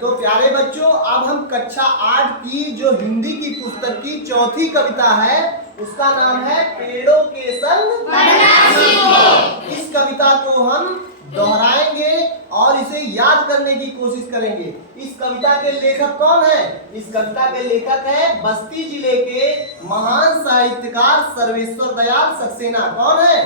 तो प्यारे बच्चों, अब हम कक्षा 8 की जो हिंदी की पुस्तक की चौथी कविता है, उसका नाम है पेड़ों के संग बढ़ना सीखो। इस कविता को हम दोहराएंगे और इसे याद करने की कोशिश करेंगे। इस कविता के लेखक कौन है? इस कविता के लेखक है बस्ती जिले के महान साहित्यकार सर्वेश्वर दयाल सक्सेना। कौन है?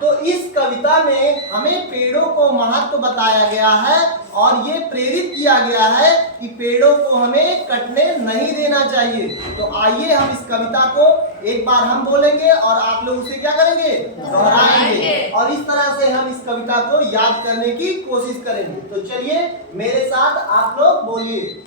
तो इस कविता में हमें पेड़ों को महत्व बताया गया है और ये प्रेरित किया गया है कि पेड़ों को हमें कटने नहीं देना चाहिए। तो आइए हम इस कविता को एक बार हम बोलेंगे और आप लोग उसे क्या करेंगे? दोहराएंगे और इस तरह से हम इस कविता को याद करने की कोशिश करेंगे। तो चलिए मेरे साथ आप लोग बोलिए।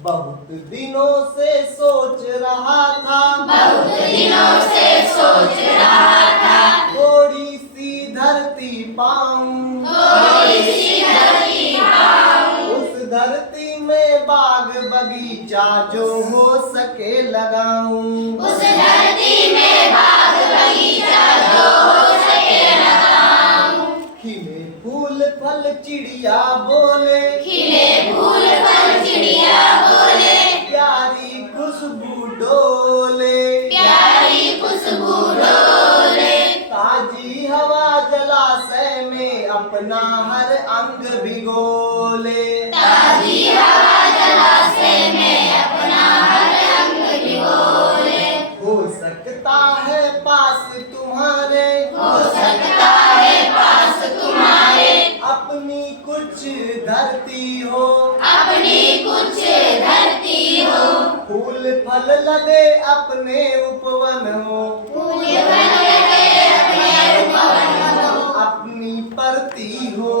बहुत दिनों से सोच रहा था, बहुत दिनों से सोच रहा था, थोड़ी सी धरती पाऊं, थोड़ी सी धरती पाऊं, उस धरती में बाग बगीचा जो हो सके लगाऊं, उस धरती में बाग बगीचा जो हो सके लगाऊं, खिले फूल फल चिड़िया बोले, खिले फूल फल चिड़िया बोले, प्यारी खुशबू डोले, प्यारी खुशबू डोले, ताजी हवा जलाशय में अपना हर अंग भिगोले, ताजी हवा जलाशय में अपना हर अंग भिगोले, हो सकता है पास तुम्हारे, हो सकता है पास तुम्हारे, अपनी कुछ धरती हो, अपनी कुछ धरती हो, फूल फल लगे अपने उपवन हो, फूल फल लगे अपने उपवन हो, अपनी परती हो,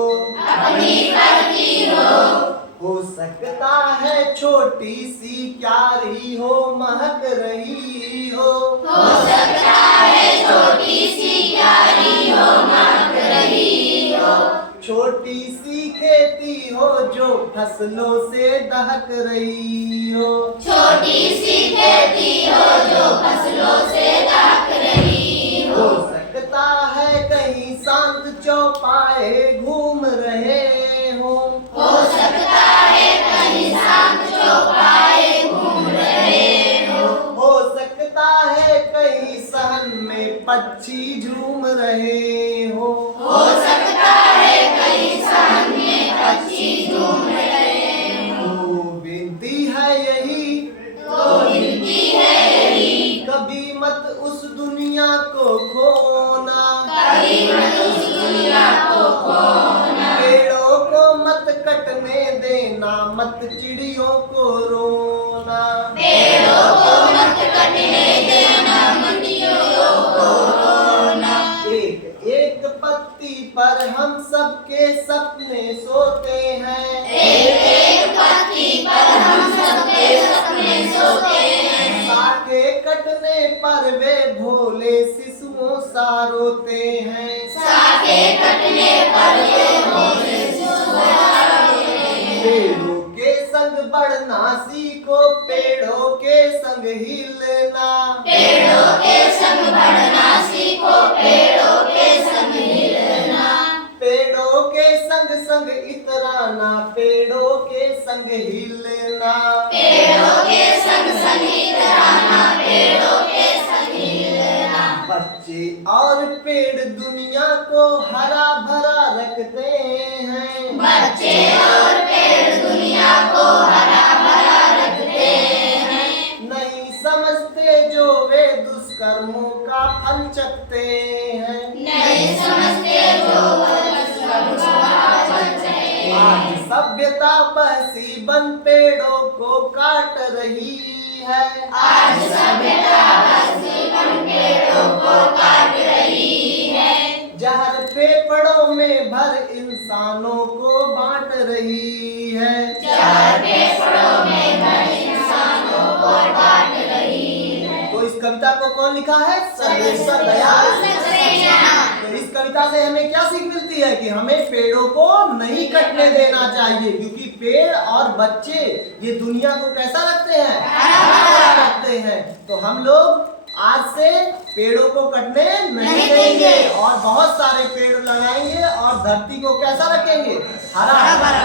अपनी परती हो सकता है छोटी सी क्यारी हो महक रही हो सकता है छोटी सी क्यारी हो महक रही हो, छोटी सी खेती हो जो फसलों से दहक रही हो, छोटी सी खेती हो जो फसलों से दहक रही हो सकता है कहीं शांत चौपाए घूम रहे हो सकता है कहीं शांत चौपाए घूम रहे हो सकता है कहीं सहन में पक्षी झूम रहे हो सकता है कहीं सहन में पक्षी झूम रहे तो विनती है यही, तो विनती है यही, कभी मत उस दुनिया को खोना, कभी मत उस दुनिया को खोना, पेड़ों को मत कटने देना, मत चिड़ियों को रोना, पेड़ों को मत कटने देना, मिट्टियों को रोना, एक एक पत्ती पर हम सबके सपने सोते हैं, एक एक पत्ती पर हम सबके सपने सोते हैं, शाखे कटने पर वे भोले शिशुओं सा रोते हैं, शाखे कटने पर वे भोले शिशुओं सा रोते हैं, पेड़ों के संग बढ़ना सीखो, पेड़ों के संग हिलना, पेड़ों के संग बढ़ना सीखो, पेड़ों के संग हिलना, पेड़ों के संग संग इतराना, पेड़ों के संग हिलना, पेड़ों के संग संग इतराना, पेड़ों के संग हिलना, बच्चे और पेड़ दुनिया को हरा भरा रखते हैं, बच्चे और पेड़ दुनिया को हरा भरा रखते हैं, नहीं समझते जो वे दुष्कर्मों का फल चखते हैं, नहीं समझते जो आज सभ्यता बहसी बन पेड़ों को काट रही है, आज सभ्यता बन पेड़ों को काट रही है, जहर फेफड़ों में भर इंसानों को बांट रही है, जहर फेफड़ों में भर इंसानों को बांट रही है। तो इस कविता को कौन लिखा है? सर्वेश्वर दयाल। तो इस कविता से हमें क्या सीख मिलती है कि हमें पेड़ों को नहीं कटने देना चाहिए, क्योंकि पेड़ और बच्चे ये दुनिया को कैसा रखते हैं? हरा रखते हैं। तो हम लोग आज से पेड़ों को कटने नहीं देंगे और बहुत सारे पेड़ लगाएंगे और धरती को कैसा रखेंगे? हरा भरा